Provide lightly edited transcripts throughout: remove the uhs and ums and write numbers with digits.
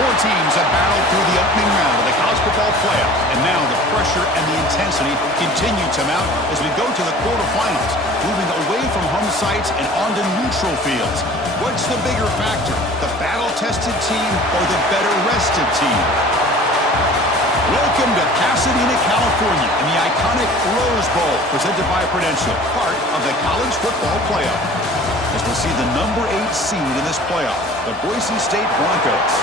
Four teams have battled through the opening round of the college football playoff, and now the pressure and the intensity continue to mount as we go to the quarterfinals, moving away from home sites and onto neutral fields. What's the bigger factor, the battle-tested team or the better-rested team? Welcome to Pasadena, California, in the iconic Rose Bowl, presented by Prudential, part of the college football playoff. As we'll see the number 8 seed in this playoff, the Boise State Broncos,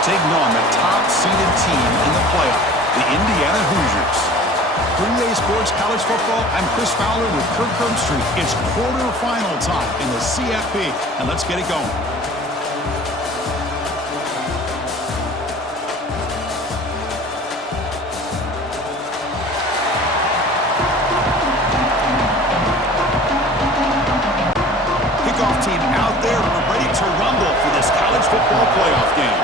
taking on the top-seeded team in the playoff, the Indiana Hoosiers. 3A Sports College Football, I'm Chris Fowler with Kirk Herbstreit. It's quarterfinal time in the CFP, and let's get it going. Team out there, we're ready to rumble for this college football playoff game.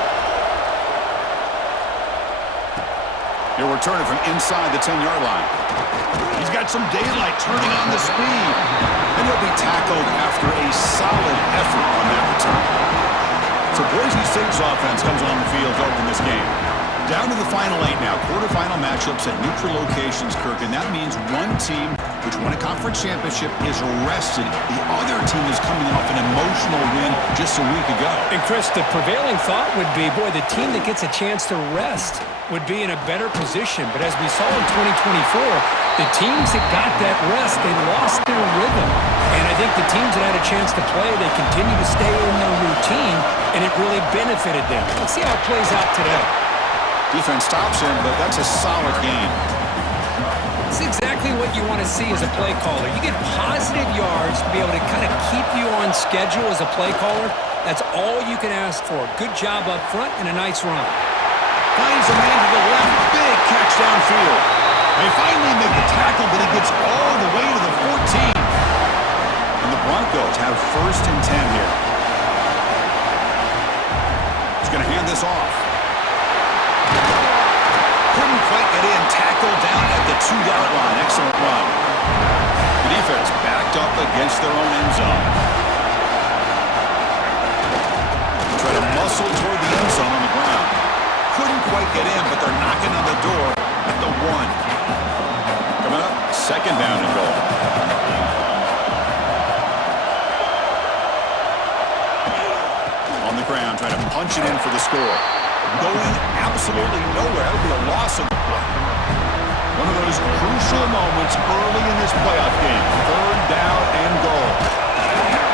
He'll return it from inside the 10-yard line. He's got some daylight turning on the speed, and he'll be tackled after a solid effort on that return. So Boise State's offense comes on the field to open this game. Down to the final 8 now, quarterfinal matchups at neutral locations, Kirk, and that means one team which won a conference championship is rested. The other team is coming off an emotional win just a week ago. And Chris, the prevailing thought would be, boy, the team that gets a chance to rest would be in a better position. But as we saw in 2024, the teams that got that rest, they lost their rhythm. And I think the teams that had a chance to play, they continue to stay in their routine, and it really benefited them. Let's see how it plays out today. Defense stops him, but that's a solid gain. It's exactly what you want to see as a play caller. You get positive yards to be able to kind of keep you on schedule as a play caller. That's all you can ask for. Good job up front and a nice run. Finds a man to the left. Big catch downfield. They finally make the tackle, but he gets all the way to the 14. And the Broncos have 1st and 10 here. He's going to hand this off. Couldn't quite get in. Tackled down at the 2-yard line. Excellent run. The defense backed up against their own end zone. Try to muscle toward the end zone on the ground. Couldn't quite get in, but they're knocking on the door at the 1. Coming up, 2nd down and goal. On the ground, trying to punch it in for the score. Going absolutely nowhere. That'll be a loss of the play. One of those crucial moments early in this playoff game. 3rd down and goal.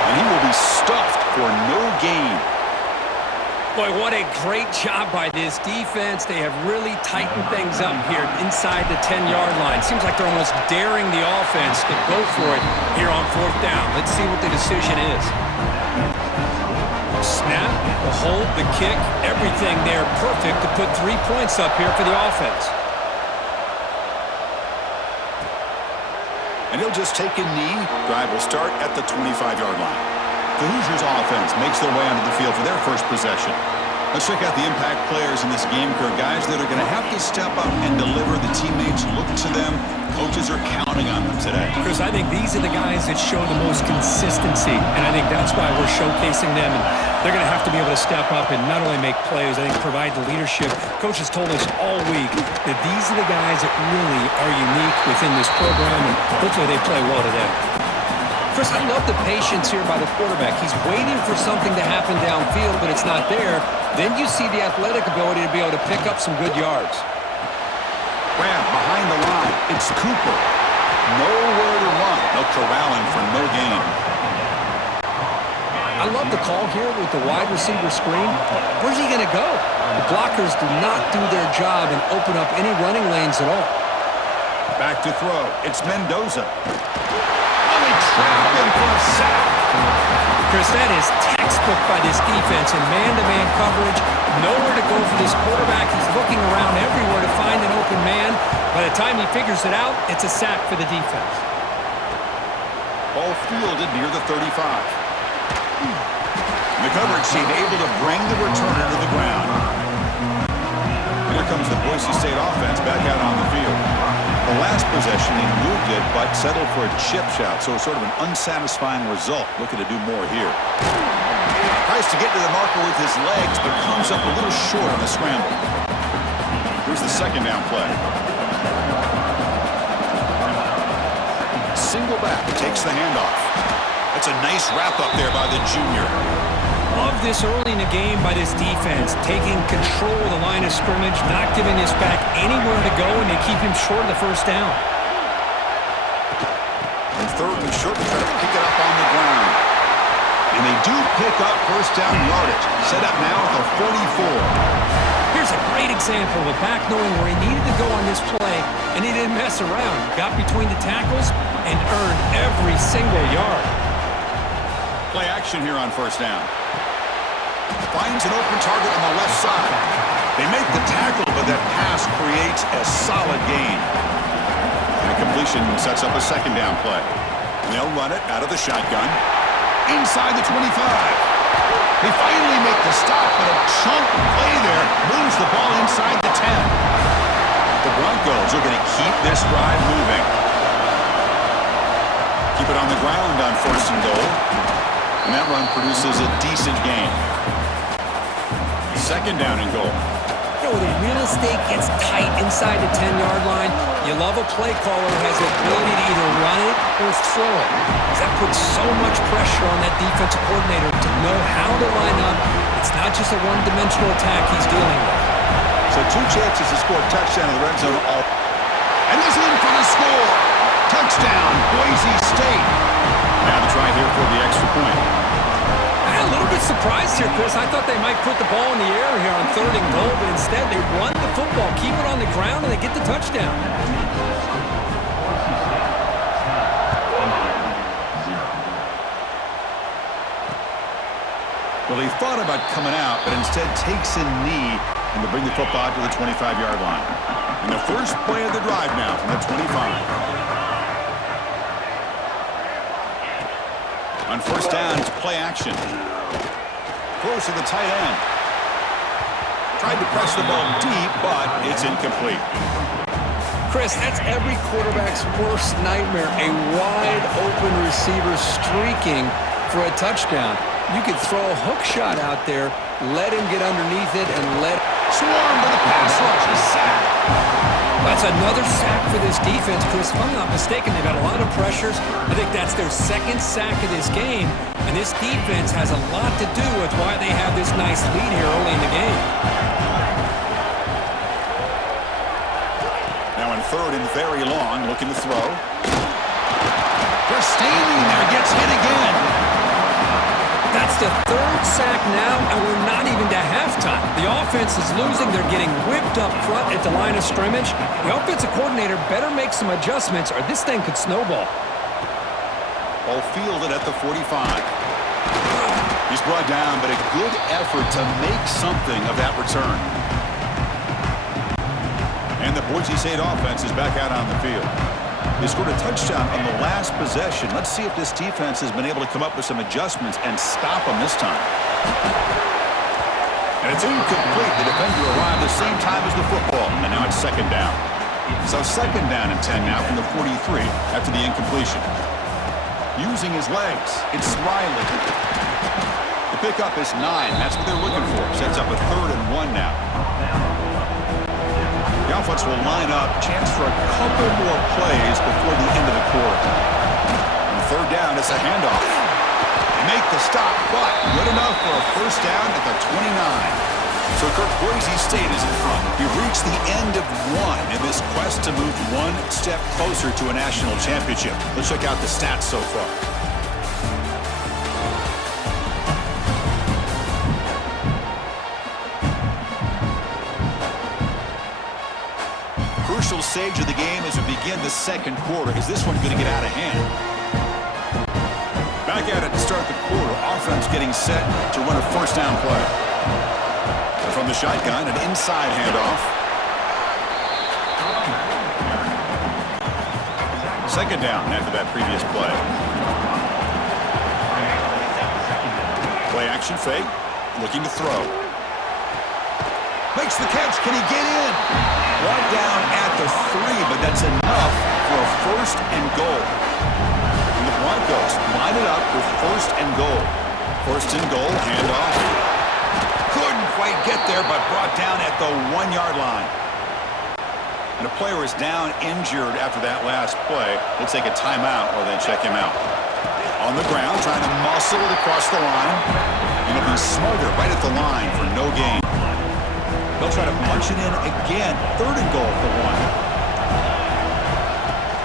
And he will be stuffed for no gain. Boy, what a great job by this defense. They have really tightened things up here inside the 10-yard line. Seems like they're almost daring the offense to go for it here on 4th down. Let's see what the decision is. Snap, the hold, the kick, everything there perfect to put 3 points up here for the offense. And he'll just take a knee. Drive will start at the 25-yard line. The Hoosiers offense makes their way onto the field for their first possession. Let's check out the impact players in this game, Kirk. Guys that are going to have to step up and deliver. The teammates look to them. Coaches are counting on them today. Chris, I think these are the guys that show the most consistency, and I think that's why we're showcasing them. And they're going to have to be able to step up and not only make plays, I think provide the leadership. Coaches told us all week that these are the guys that really are unique within this program, and hopefully they play well today. Chris, I love the patience here by the quarterback. He's waiting for something to happen downfield, but it's not there. Then you see the athletic ability to be able to pick up some good yards. Grab behind the line. It's Cooper. Nowhere to run. They'll corral him for no gain. I love the call here with the wide receiver screen. Where's he going to go? The blockers do not do their job and open up any running lanes at all. Back to throw. It's Mendoza. Trap him for a sack. Chris, that is textbook by this defense in man-to-man coverage. Nowhere to go for this quarterback. He's looking around everywhere to find an open man. By the time he figures it out, it's a sack for the defense. Ball fielded near the 35. The coverage team able to bring the returner to the ground. Here comes the Boise State offense back out on the field. The last possession, they moved it, but settled for a chip shot, so sort of an unsatisfying result. Looking to do more here. Tries tries to get to the marker with his legs, but comes up a little short on the scramble. Here's the second down play. Single back, takes the handoff. That's a nice wrap up there by the junior. Love this early in the game by this defense, taking control of the line of scrimmage, not giving this back anywhere to go, and they keep him short of the first down. And third and short, they try to pick it up on the ground. And they do pick up first down yardage. Set up now at the 44. Here's a great example of a back knowing where he needed to go on this play, and he didn't mess around. Got between the tackles and earned every single yard. Play action here on first down. Finds an open target on the left side. They make the tackle, but that pass creates a solid gain. And completion sets up a second down play. They'll run it out of the shotgun. Inside the 25. They finally make the stop, but a chunk play there moves the ball inside the 10. The Broncos are going to keep this drive moving. Keep it on the ground on first and goal. And that run produces a decent gain. Second down and goal. You know, when the real estate gets tight inside the 10-yard line, you love a play caller who has the ability to either run it or throw it. Because that puts so much pressure on that defensive coordinator to know how to line up. It's not just a one-dimensional attack he's dealing with. So 2 chances to score a touchdown in the red zone. And he's in for the score. Touchdown, Boise State. Now the try here for the extra point. I'm a little bit surprised here, Chris. I thought they might put the ball in the air here on third and goal, but instead they run the football, keep it on the ground, and they get the touchdown. Well, he thought about coming out, but instead takes a knee and to bring the football to the 25-yard line. And the first play of the drive now from the 25. On first down, it's play action. Close to the tight end. Tried to press the ball deep, but it's incomplete. Chris, that's every quarterback's worst nightmare, a wide-open receiver streaking for a touchdown. You could throw a hook shot out there, let him get underneath it, and let it swarm with a pass rush. A sack. That's another sack for this defense, Chris. If I'm not mistaken, they've had a lot of pressures. I think that's their second sack of this game, and this defense has a lot to do with why they have this nice lead here early in the game. Now in third and very long, looking to throw. They're standing there, gets hit again. That's the third sack now, and we're not even to halftime. The offense is losing. They're getting whipped up front at the line of scrimmage. The offensive coordinator better make some adjustments, or this thing could snowball. Ball fielded at the 45. He's brought down, but a good effort to make something of that return. And the Boise State offense is back out on the field. They scored a touchdown on the last possession. Let's see if this defense has been able to come up with some adjustments and stop them this time. And it's incomplete. The defender arrived the same time as the football, and now it's second down. So second down and 10 now from the 43 after the incompletion. Using his legs, it's Riley. The pickup is 9. That's what they're looking for. Sets up a third and 1 now. The offense will line up. Chance for a couple more plays before the end of the quarter. On third down, it's a handoff. They make the stop, but good enough for a first down at the 29. So Kirk, Boise State is in front. We've reached the end of one in this quest to move one step closer to a national championship. Let's check out the stats so far. Crucial stage of the game as we begin the second quarter. Is this one going to get out of hand? Back at it to start the quarter. Offense getting set to run a first down play. From the shotgun, an inside handoff. Second down after that previous play. Play action fake. Looking to throw. Makes the catch. Can he get in? Brought down at the 3, but that's enough for a first and goal. And the Broncos line it up with first and goal. First and goal, handoff. Couldn't quite get there, but brought down at the 1-yard line. And a player is down injured after that last play. They'll take a timeout or they check him out. On the ground, trying to muscle it across the line. And it'll be Smarter right at the line for no gain. They'll try to punch it in again. Third and goal for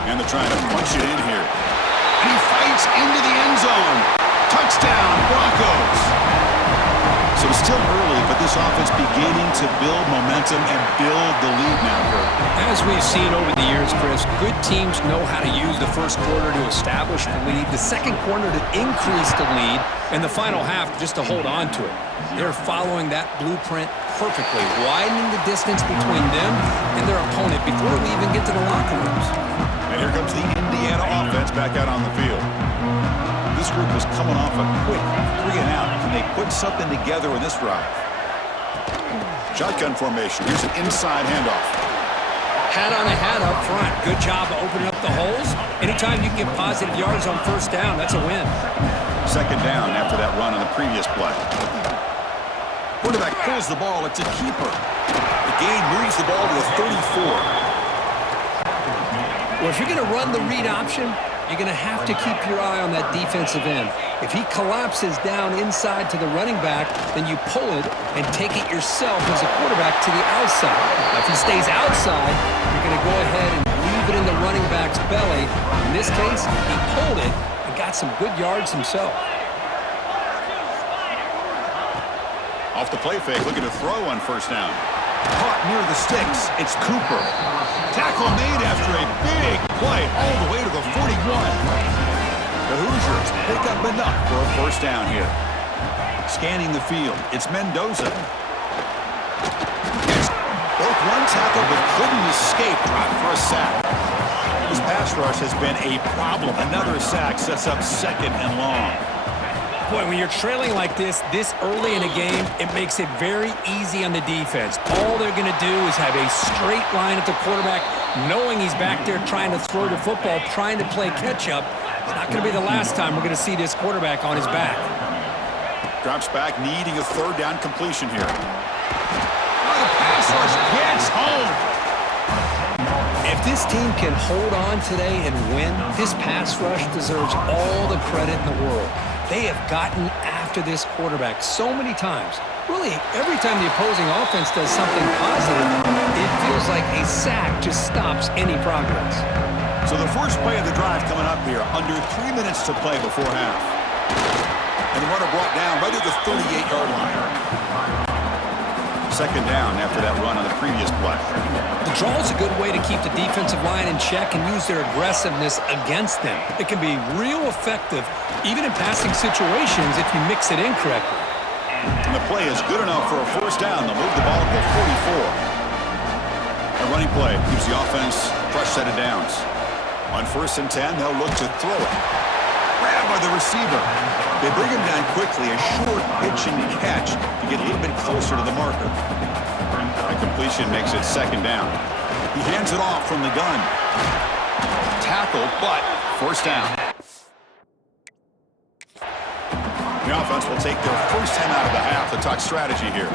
1. And they're trying to punch it in here. And he fights into the end zone. Touchdown, Broncos. So it's still early, but this offense beginning to build momentum and build the lead now, Kurt. As we've seen over the years, Chris, good teams know how to use the first quarter to establish the lead, the second quarter to increase the lead, and the final half just to hold on to it. They're following that blueprint perfectly, widening the distance between them and their opponent before we even get to the locker rooms. And here comes the Indiana offense back out on the field. This group is coming off a quick 3-and-out. Can they put something together in this drive? Shotgun formation. Here's an inside handoff. Hat on a hat up front. Good job of opening up the holes. Anytime you can get positive yards on first down, that's a win. Second down after that run on the previous play. Quarterback pulls the ball. It's a keeper. The gain moves the ball to the 34. Well, if you're going to run the read option, you're going to have to keep your eye on that defensive end. If he collapses down inside to the running back, then you pull it and take it yourself as a quarterback to the outside. Now, if he stays outside, you're going to go ahead and leave it in the running back's belly. In this case, he pulled it and got some good yards himself. Off the play fake, looking to throw on first down. Caught near the sticks. It's Cooper. Tackle made after a big play all the way to the 41. The Hoosiers pick up enough for a first down here. Scanning the field, it's Mendoza. It's broke one tackle but couldn't escape. Dropped for a sack. This pass rush has been a problem. Another sack sets up second and long. Boy, when you're trailing like this early in a game, it makes it very easy on the defense. All they're going to do is have a straight line at the quarterback, knowing he's back there trying to throw the football, trying to play catch-up. It's not going to be the last time we're going to see this quarterback on his back. Drops back, needing a third down completion here. Oh, the pass rush gets home. If this team can hold on today and win, this pass rush deserves all the credit in the world. They have gotten after this quarterback so many times. Really, every time the opposing offense does something positive, it feels like a sack just stops any progress. So the first play of the drive coming up here, under 3 minutes to play before half. And the runner brought down right at the 38-yard line. Second down after that run on the previous play. The draw is a good way to keep the defensive line in check and use their aggressiveness against them. It can be real effective, even in passing situations, if you mix it in correctly. And the play is good enough for a first down. They'll move the ball to the 44. A running play gives the offense a fresh set of downs. On first and 10, they'll look to throw it. Grabbed by the receiver. They bring him down quickly, a short pitch and catch to get a little bit closer to the marker. A completion makes it second down. He hands it off from the gun. Tackle, but first down. The offense will take their first 10 out of the half to talk strategy here.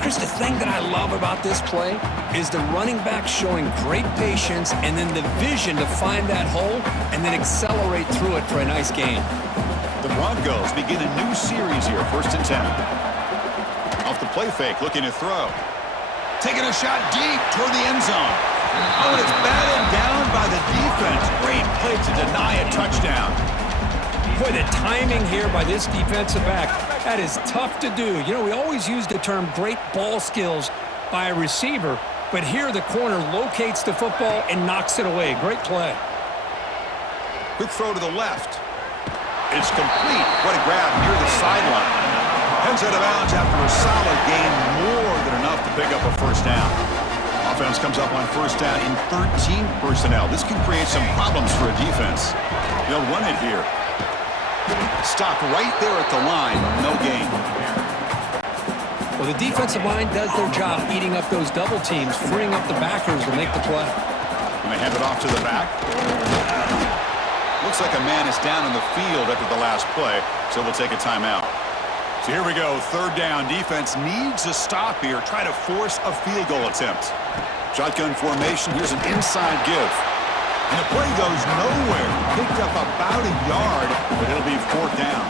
Chris, the thing that I love about this play is the running back showing great patience and then the vision to find that hole and then accelerate through it for a nice gain. The Broncos begin a new series here, first and 10. Off the play fake, looking to throw. Taking a shot deep toward the end zone. Oh, and it's battled down by the defense. Great play to deny a touchdown. Boy, the timing here by this defensive back, that is tough to do. You know, we always use the term great ball skills by a receiver, but here the corner locates the football and knocks it away. Great play. Quick throw to the left. It's complete. What a grab near the sideline. Heads out of bounds after a solid gain, more than enough to pick up a first down. Offense comes up on first down in 13 personnel. This can create some problems for a defense. They'll run it here. Stop right there at the line. No gain. Well, the defensive line does their job eating up those double teams, freeing up the backers to make the play. And they hand it off to the back. Looks like a man is down in the field after the last play, so we'll take a timeout. So here we go, third down. Defense needs a stop here. Try to force a field goal attempt. Shotgun formation. Here's an inside give. And the play goes nowhere. Picked up about a yard, but it'll be fourth down.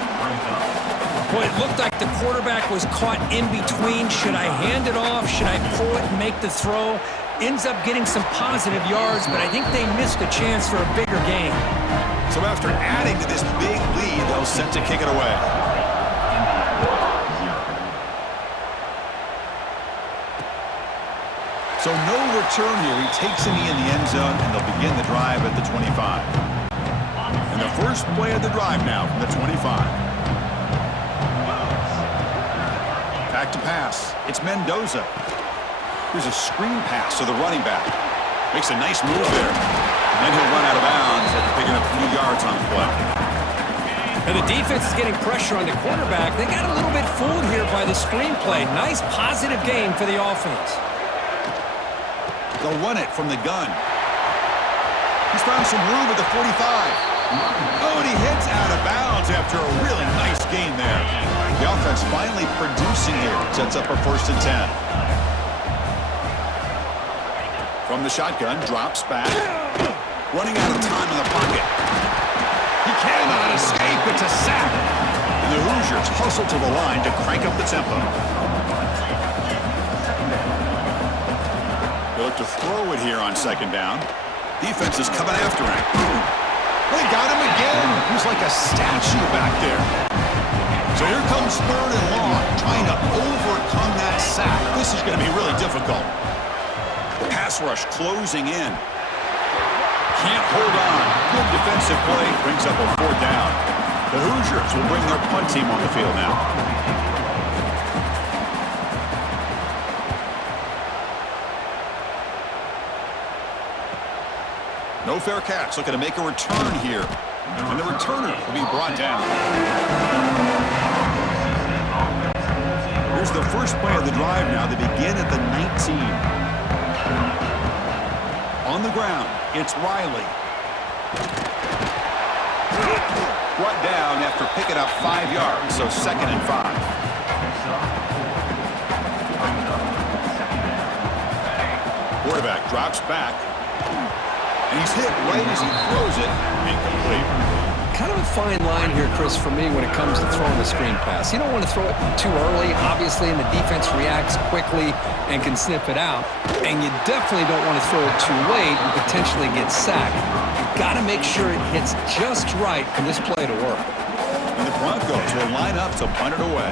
Boy, it looked like the quarterback was caught in between. Should I hand it off? Should I pull it and make the throw? Ends up getting some positive yards, but I think they missed a chance for a bigger gain. So after adding to this big lead, they'll set to kick it away. So no return here. He takes a knee in the end zone, and they'll begin the drive at the 25. And the first play of the drive now from the 25. Back to pass. It's Mendoza. Here's a screen pass to the running back. Makes a nice move there. And then he'll run out of bounds after picking up a few yards on the play. And the defense is getting pressure on the quarterback. They got a little bit fooled here by the screenplay. Nice positive gain for the offense. They'll run it from the gun. He's found some room at the 45. Oh, and he heads out of bounds after a really nice gain there. The offense finally producing here. Sets up a 1st and 10. From the shotgun, drops back. Running out of time in the pocket. He cannot escape. It's a sack. And the Hoosiers hustle to the line to crank up the tempo. They look to throw it here on 2nd down. Defense is coming after him. They got him again. He's like a statue back there. So here comes 3rd and long, trying to overcome that sack. This is going to be really difficult. The pass rush closing in. Can't hold on. Good defensive play. Brings up a 4th down. The Hoosiers will bring their punt team on the field now. No fair catch. Looking to make a return here. And the returner will be brought down. Here's the first play of the drive now. They begin at the 19. On the ground, it's Riley. Brought down after picking up 5 yards, so 2nd and 5. Quarterback drops back. And he's hit right as he throws it. Incomplete. Kind of a fine line here, Chris, for me when it comes to throwing the screen pass. You don't want to throw it too early, obviously, and the defense reacts quickly and can sniff it out. And you definitely don't want to throw it too late and potentially get sacked. You've got to make sure it hits just right for this play to work. And the Broncos will line up to punt it away.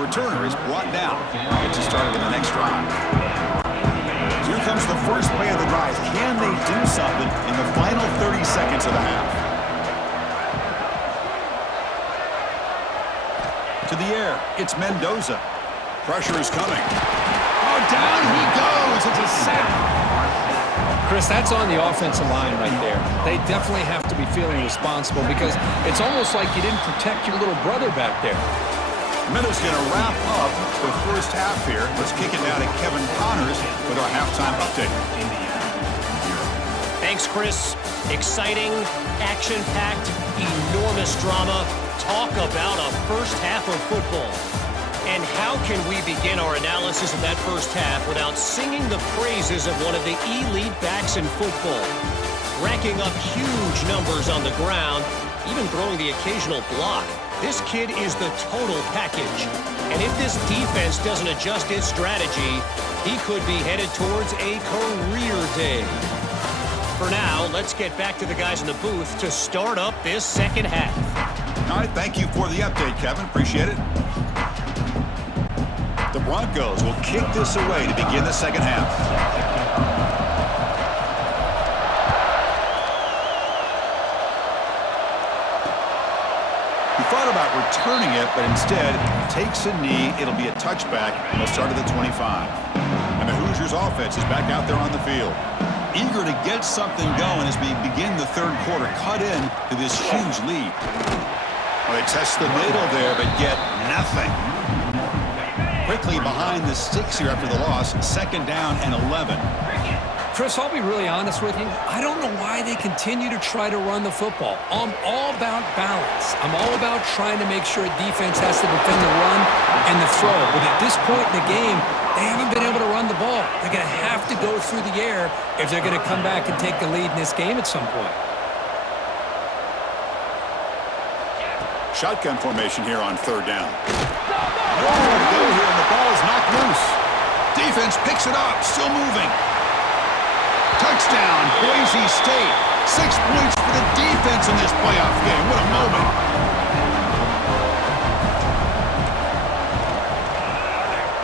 Returner is brought down. Gets us started in the next drive. Here comes the first play of the drive. Can they do something in the final 30 seconds of the half? To the air, it's Mendoza. Pressure is coming. Oh, down he goes. It's a sack. Chris, that's on the offensive line right there. They definitely have to be feeling responsible because it's almost like you didn't protect your little brother back there. Minutes going to wrap up the first half here. Let's kick it down to Kevin Connors with our halftime update. Thanks, Chris. Exciting, action-packed, enormous drama. Talk about a first half of football. And how can we begin our analysis of that first half without singing the praises of one of the elite backs in football? Racking up huge numbers on the ground, even throwing the occasional block. This kid is the total package. And if this defense doesn't adjust its strategy, he could be headed towards a career day. For now, let's get back to the guys in the booth to start up this second half. All right, thank you for the update, Kevin. Appreciate it. The Broncos will kick this away to begin the second half. Thought about returning it, but instead takes a knee. It'll be a touchback, and they'll start at the 25. And the Hoosiers offense is back out there on the field. Eager to get something going as we begin the third quarter. Cut in to this huge lead. Well, they test the middle there, but get nothing. Quickly behind the sticks here after the loss. 2nd down and 11. Chris, I'll be really honest with you. I don't know why they continue to try to run the football. I'm all about balance. I'm all about trying to make sure a defense has to defend the run and the throw. But at this point in the game, they haven't been able to run the ball. They're going to have to go through the air if they're going to come back and take the lead in this game at some point. Shotgun formation here on third down. Nowhere to go here, and the ball is knocked loose. Defense picks it up, still moving. Touchdown, Boise State. 6 points for the defense in this playoff game. What a moment.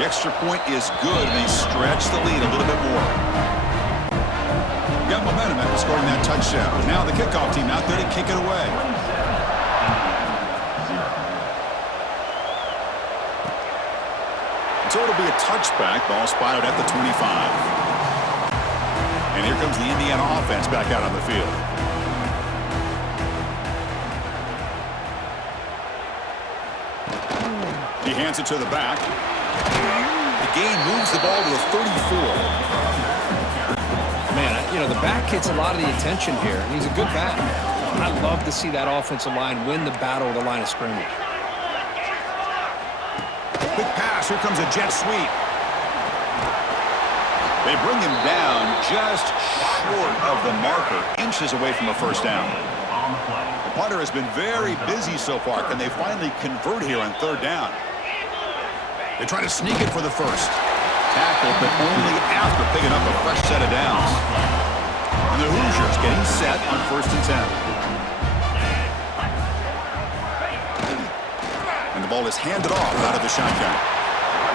The extra point is good, and they stretch the lead a little bit more. Got momentum after scoring that touchdown. Now the kickoff team out there to kick it away. So it'll be a touchback. Ball spotted at the 25. And here comes the Indiana offense back out on the field. He hands it to the back. The gain moves the ball to the 34. Man, the back gets a lot of the attention here, and he's a good back. I love to see that offensive line win the battle of the line of scrimmage. Quick pass. Here comes a jet sweep. They bring him down just short of the marker, inches away from a first down. The punter has been very busy so far. Can they finally convert here on third down? They try to sneak it for the first. Tackled, but only after picking up a fresh set of downs. And the Hoosiers getting set on 1st and 10. And the ball is handed off out of the shotgun.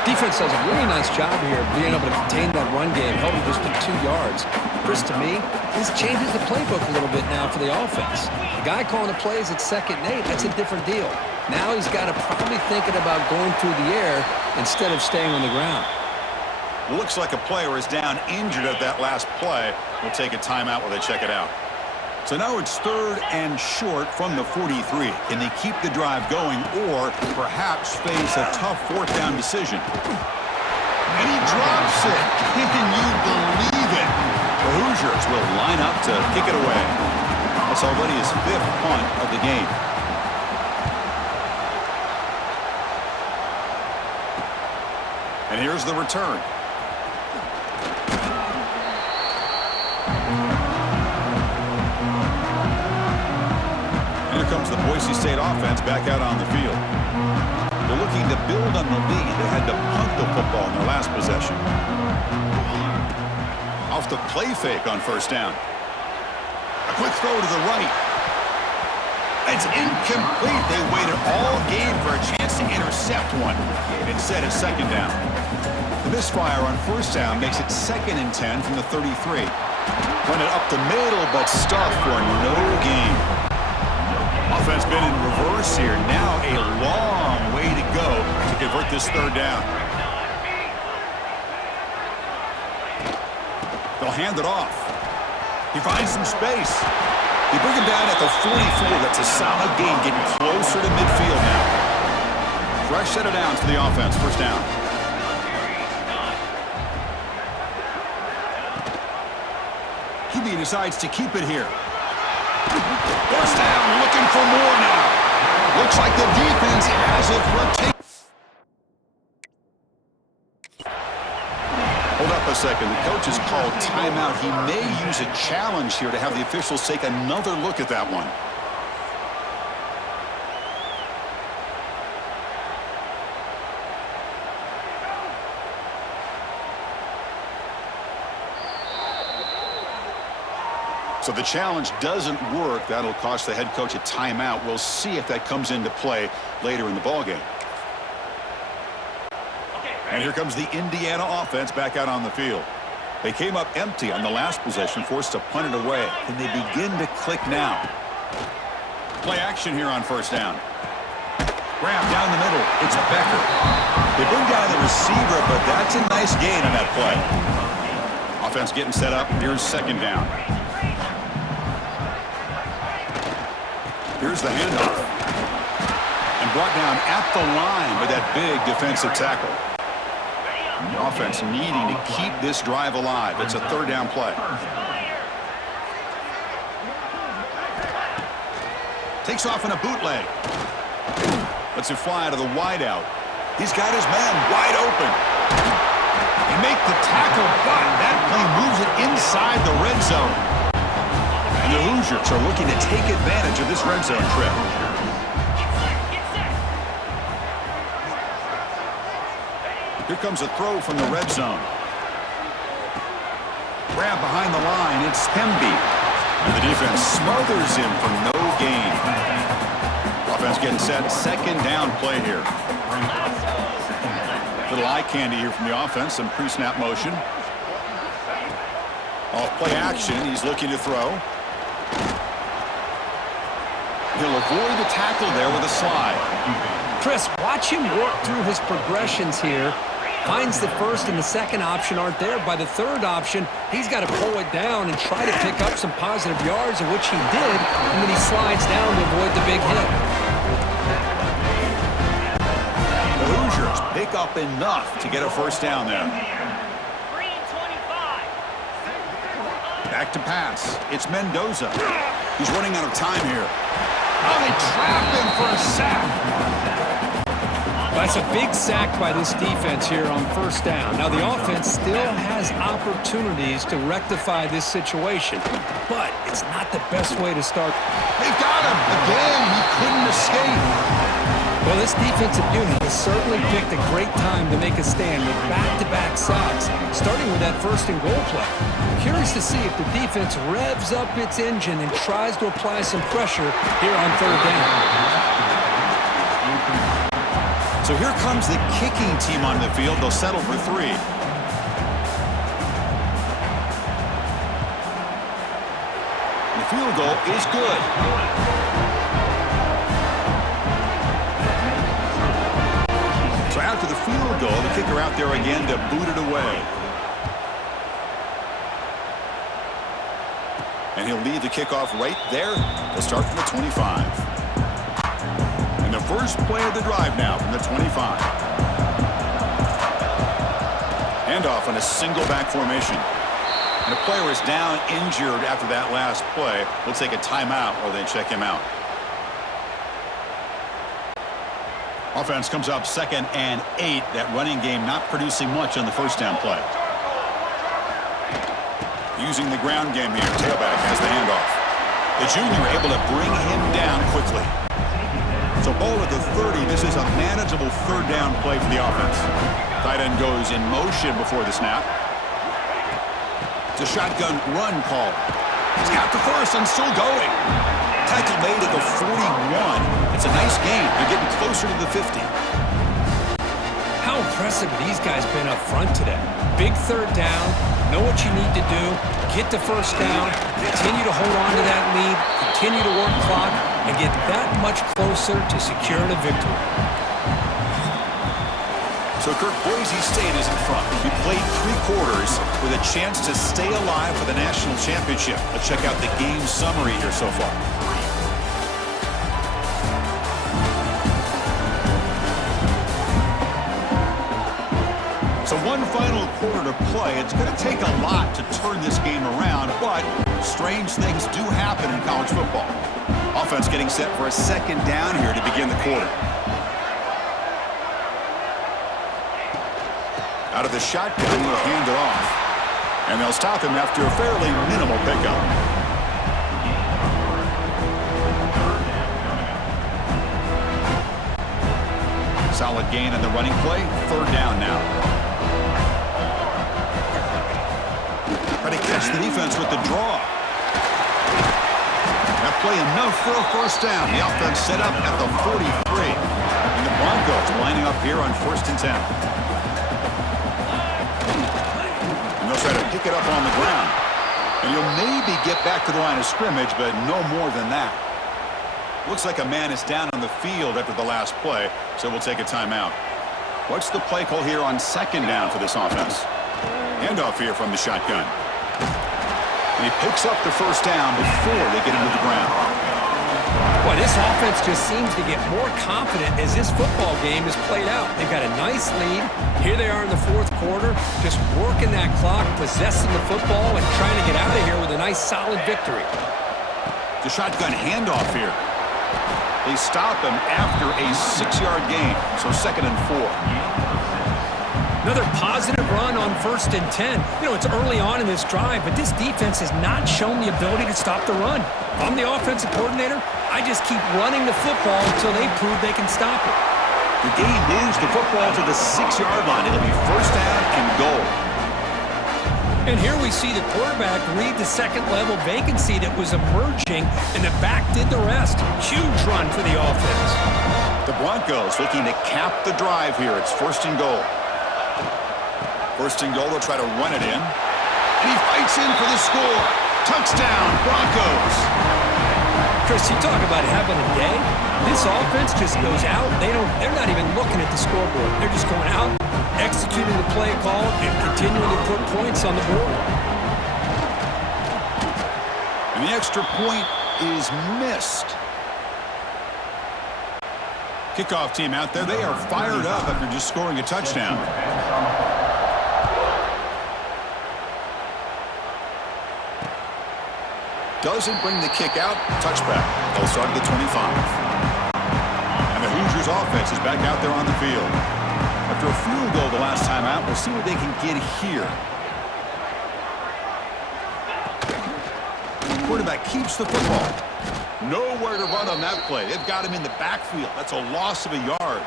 Defense does a really nice job here being able to contain that run game, held him just to 2 yards. Chris, to me, this changes the playbook a little bit now for the offense. The guy calling the plays at 2nd and 8, that's a different deal. Now he's got to probably thinking about going through the air instead of staying on the ground. Looks like a player is down injured at that last play. We'll take a timeout while they check it out. So now it's 3rd and short from the 43. Can they keep the drive going or perhaps face a tough 4th down decision? And he drops it. Can you believe it? The Hoosiers will line up to kick it away. That's already his 5th punt of the game. And here's the return. Comes the Boise State offense back out on the field. They're looking to build on the lead. They had to punt the football in their last possession. Off the play fake on 1st down. A quick throw to the right. It's incomplete. They waited all game for a chance to intercept one. Instead, it's 2nd down. The misfire on 1st down makes it 2nd and 10 from the 33. Run it up the middle, but stuffed for no gain. Offense been in reverse here. Now a long way to go to convert this 3rd down. They'll hand it off. He finds some space. They bring him down at the 44. That's a solid gain, getting closer to midfield now. Fresh set of downs for the offense. 1st down. QB decides to keep it here. 1st down, looking for more now. Looks like the defense has it for a take. Hold up a second. The coach has called timeout. He may use a challenge here to have the officials take another look at that one. So the challenge doesn't work. That'll cost the head coach a timeout. We'll see if that comes into play later in the ballgame. And here comes the Indiana offense back out on the field. They came up empty on the last possession, forced to punt it away. Can they begin to click now? Play action here on 1st down. Grab down the middle. It's Becker. They bring down the receiver, but that's a nice gain on that play. Offense getting set up. Here's 2nd down. Here's the handoff. And brought down at the line with that big defensive tackle. The offense needing to keep this drive alive. It's a third down play. Takes off in a bootleg. Lets it fly to the wideout. He's got his man wide open. They make the tackle, but that play moves it inside the red zone. And the Hoosiers are looking to take advantage of this red zone trip. Here comes a throw from the red zone. Grab behind the line. It's Hemby. And the defense smothers him for no gain. Offense getting set. Second down play here. Little eye candy here from the offense. Some pre-snap motion. Off play action. He's looking to throw. He'll avoid the tackle there with a slide. Chris, watch him work through his progressions here. Finds the first and the second option aren't there. By the third option, he's got to pull it down and try to pick up some positive yards, of which he did, and then he slides down to avoid the big hit. The Hoosiers pick up enough to get a first down there. Back to pass. It's Mendoza. He's running out of time here. Oh, they trap him for a sack. That's a big sack by this defense here on first down. Now, the offense still has opportunities to rectify this situation, but it's not the best way to start. They've got him. Again, he couldn't escape. Well, this defensive unit has certainly picked a great time to make a stand with back-to-back sacks, starting with that first and goal play. Curious to see if the defense revs up its engine and tries to apply some pressure here on third down. So here comes the kicking team on the field. They'll settle for 3. The field goal is good. So after the field goal, the kicker out there again to boot it away. And he'll lead the kickoff right there. They'll start from the 25. And the first play of the drive now from the 25. Handoff on a single back formation. And the player is down injured after that last play. We'll take a timeout while they check him out. Offense comes up 2nd and 8. That running game not producing much on the first down play. Using the ground game here. Tailback has the handoff. The junior able to bring him down quickly. So ball at the 30. This is a manageable third down play for the offense. Tight end goes in motion before the snap. It's a shotgun run call. He's got the first and still going. Tackle made at the 41. It's a nice gain. They're getting closer to the 50. How impressive have these guys been up front today? Big third down. Know what you need to do. Get the first down. Continue to hold on to that lead. Continue to work clock. And get that much closer to securing a victory. So Kirk, Boise State is in front. We played 3 quarters with a chance to stay alive for the national championship. Let's check out the game summary here so far. So one final quarter to play. It's going to take a lot to turn this game around, but strange things do happen in college football. Offense getting set for a second down here to begin the quarter. Out of the shotgun, he'll hand it off. And they'll stop him after a fairly minimal pickup. Solid gain on the running play. Third down now. Try to catch the defense with the draw. That play enough for a first down. The offense set up at the 43. And the Broncos lining up here on 1st and 10. And they'll try to pick it up on the ground. And you'll maybe get back to the line of scrimmage, but no more than that. Looks like a man is down on the field after the last play, so we'll take a timeout. What's the play call here on second down for this offense? Handoff here from the shotgun. And he picks up the first down before they get him to the ground. Well, this offense just seems to get more confident as this football game is played out. They've got a nice lead. Here they are in the fourth quarter, just working that clock, possessing the football, and trying to get out of here with a nice, solid victory. The shotgun handoff here. They stop him after a 6-yard gain, so 2nd and 4. Another positive run on 1st and 10. You know, it's early on in this drive, but this defense has not shown the ability to stop the run. If I'm the offensive coordinator, I just keep running the football until they prove they can stop it. The game moves the football to the 6-yard line. It'll be 1st down and goal. And here we see the quarterback read the second-level vacancy that was emerging, and the back did the rest. Huge run for the offense. The Broncos looking to cap the drive here. It's 1st and goal. 1st and goal, they'll try to run it in. And he fights in for the score. Touchdown, Broncos. Chris, you talk about having a day. This offense just goes out. They're not even looking at the scoreboard. They're just going out, executing the play call, and continuing to put points on the board. And the extra point is missed. Kickoff team out there. They are fired up after just scoring a touchdown. Doesn't bring the kick out. Touchback. They'll start at the 25. And the Hoosiers offense is back out there on the field. After a field goal the last time out, we'll see what they can get here. The quarterback keeps the football. Nowhere to run on that play. They've got him in the backfield. That's a loss of a yard.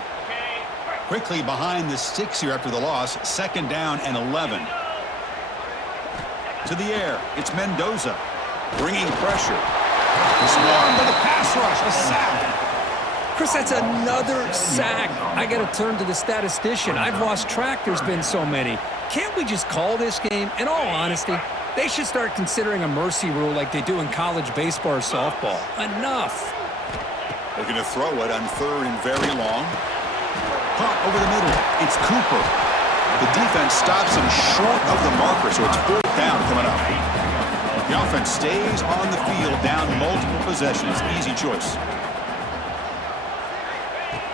Quickly behind the sticks here after the loss. 2nd down and 11. To the air. It's Mendoza. Bringing pressure. Swarmed by the pass rush. A sack. Chris, that's another sack. I got to turn to the statistician. I've lost track. There's been so many. Can't we just call this game? In all honesty, they should start considering a mercy rule like they do in college baseball or softball. Enough. Looking to throw it on 3rd and very long. Punt over the middle. It's Cooper. The defense stops him short of the marker, so it's 4th down coming up. The offense stays on the field, down multiple possessions. Easy choice.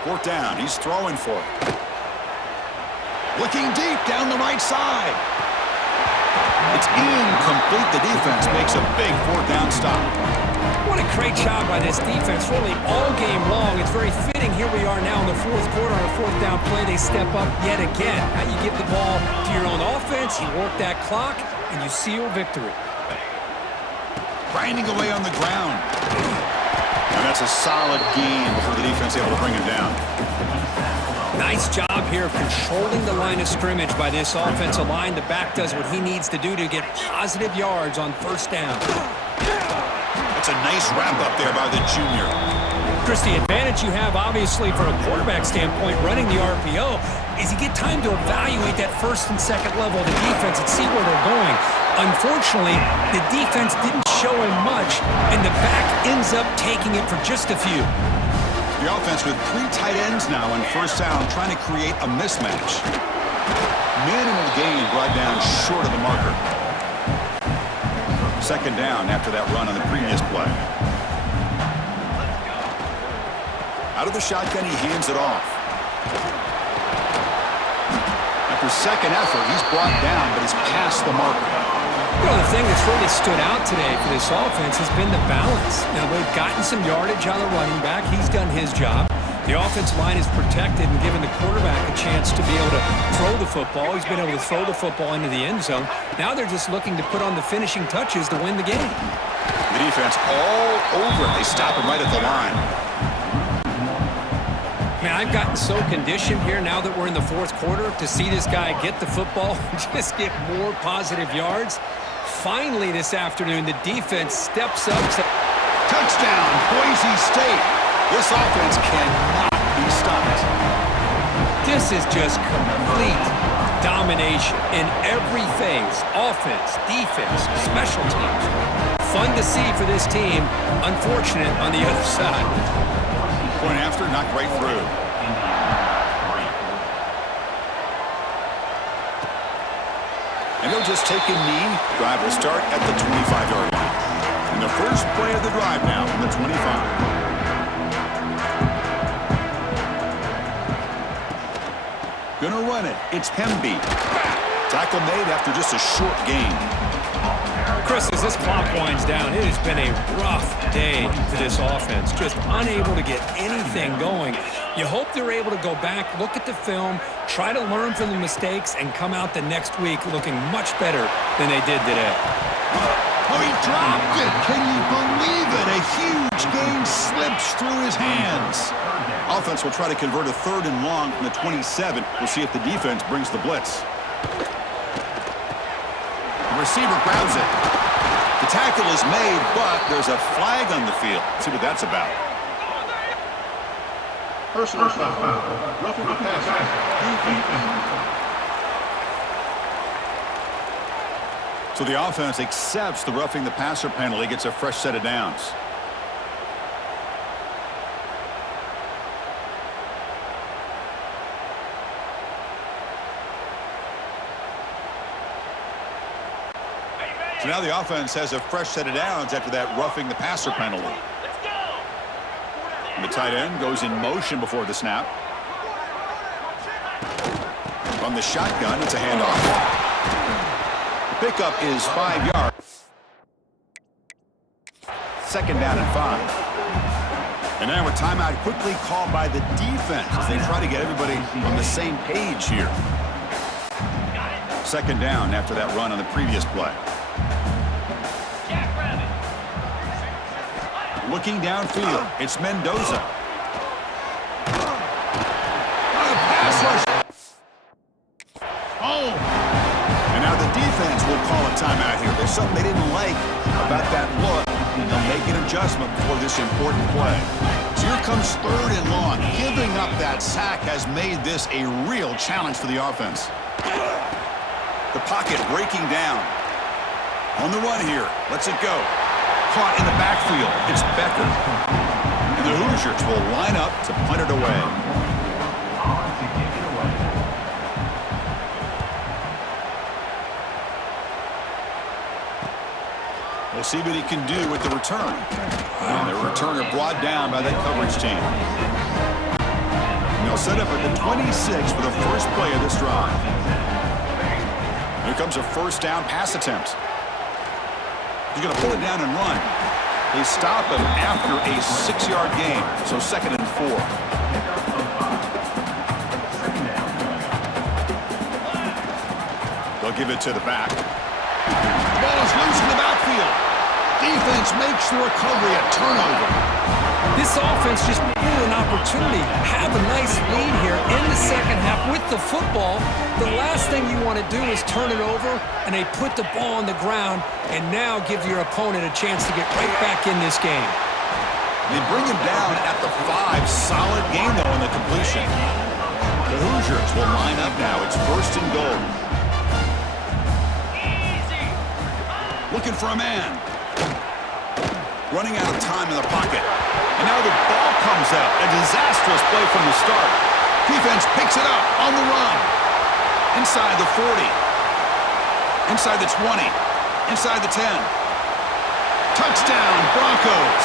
4th down. He's throwing for it. Looking deep down the right side. It's incomplete. The defense makes a big 4th down stop. What a great job by this defense, really all game long. It's very fitting. Here we are now in the 4th quarter on a 4th down play. They step up yet again. Now you give the ball to your own offense, you work that clock, and you seal victory. Grinding away on the ground. And that's a solid gain before the defense able to bring him down. Nice job here of controlling the line of scrimmage by this offensive line. The back does what he needs to do to get positive yards on 1st down. That's a nice wrap up there by the junior. Chris, the advantage you have, obviously, from a quarterback standpoint, running the RPO, is you get time to evaluate that 1st and 2nd level of the defense and see where they're going. Unfortunately, the defense didn't show him much, and the back ends up taking it for just a few. The offense with 3 tight ends now on 1st down, trying to create a mismatch. Minimal gain brought down short of the marker. 2nd down after that run on the previous play. Out of the shotgun, he hands it off. After 2nd effort, he's brought down, but he's past the marker. You know, the thing that's really stood out today for this offense has been the balance. Now, they've gotten some yardage on the running back. He's done his job. The offensive line is protected and given the quarterback a chance to be able to throw the football. He's been able to throw the football into the end zone. Now they're just looking to put on the finishing touches to win the game. The defense all over it. They stop him right at the line. Man, I've gotten so conditioned here now that we're in the 4th quarter to see this guy get the football and just get more positive yards. Finally this afternoon, the defense steps up. Touchdown, Boise State. This offense cannot be stopped. This is just complete domination in every phase. Offense, defense, special teams. Fun to see for this team. Unfortunate on the other side. Point after, knocked right through. And they'll just take a knee. Drive will start at the 25-yard line. And the first play of the drive now from the 25. Gonna run it. It's Hemby. Tackle made after just a short gain. Chris, as this clock winds down, it has been a rough day for this offense. Just unable to get anything going. You hope they're able to go back, look at the film, try to learn from the mistakes, and come out the next week looking much better than they did today. Oh, he dropped it. Can you believe it? A huge gain slips through his hands. Offense will try to convert a 3rd and long from the 27. We'll see if the defense brings the blitz. The receiver grabs it. The tackle is made, but there's a flag on the field. Let's see what that's about. Personal foul. Roughing the passer. So the offense accepts the roughing the passer penalty, gets a fresh set of downs. So now the offense has a fresh set of downs after that roughing the passer penalty. And the tight end goes in motion before the snap. From the shotgun, it's a handoff. The pickup is 5 yards. 2nd down and 5. And now a timeout quickly called by the defense as they try to get everybody on the same page here. 2nd down after that run on the previous play. Looking downfield, it's Mendoza. Pass rush. Oh! And now the defense will call a timeout here. There's something they didn't like about that look, and they'll make an adjustment before this important play. So here comes 3rd and long. Giving up that sack has made this a real challenge for the offense. The pocket breaking down. On the run here. Lets it go. Caught in the backfield. It's Becker. And the Hoosiers will line up to punt it away. We'll see what he can do with the return. And the returner brought down by that coverage team. And they'll set up at the 26 for the first play of this drive. Here comes a 1st down pass attempt. He's going to pull it down and run. They stop him after a 6-yard gain, so 2nd and 4. They'll give it to the back. The ball is loose in the backfield. Defense makes the recovery a turnover. This offense just blew an opportunity. Have a nice lead here in the 2nd half with the football. The last thing you want to do is turn it over, and they put the ball on the ground and now give your opponent a chance to get right back in this game. They bring him down at the 5. Solid game, though, in the completion. The Hoosiers will line up now. It's 1st and goal. Looking for a man. Running out of time in the pocket. And now the ball comes out. A disastrous play from the start. Defense picks it up on the run. Inside the 40. Inside the 20. Inside the 10. Touchdown, Broncos.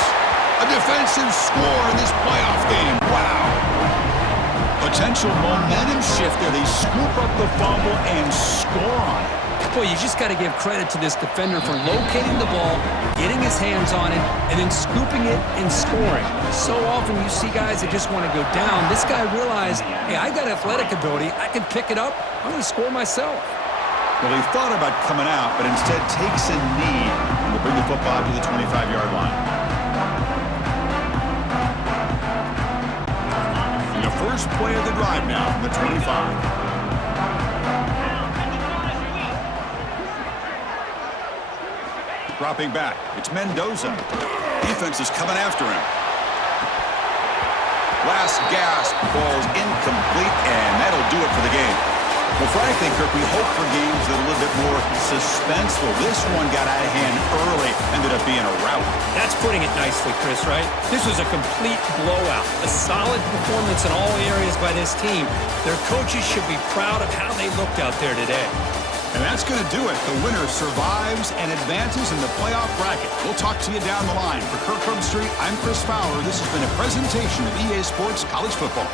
A defensive score in this playoff game. Wow. Potential momentum shift there. They scoop up the fumble and score on it. Boy, you just got to give credit to this defender for locating the ball, getting his hands on it, and then scooping it and scoring. So often you see guys that just want to go down. This guy realized, hey, I got athletic ability. I can pick it up. I'm going to score myself. Well, he thought about coming out, but instead takes a knee and will bring the football to the 25-yard line. And the first play of the drive now from the 25. Dropping back. It's Mendoza. Defense is coming after him. Last gasp falls incomplete, and that'll do it for the game. Well, frankly, Kirk, we hope for games that are a little bit more suspenseful. This one got out of hand early, ended up being a rout. That's putting it nicely, Chris, right? This was a complete blowout. A solid performance in all areas by this team. Their coaches should be proud of how they looked out there today. And that's going to do it. The winner survives and advances in the playoff bracket. We'll talk to you down the line. For Kirk Herbstreit, I'm Chris Fowler. This has been a presentation of EA Sports College Football.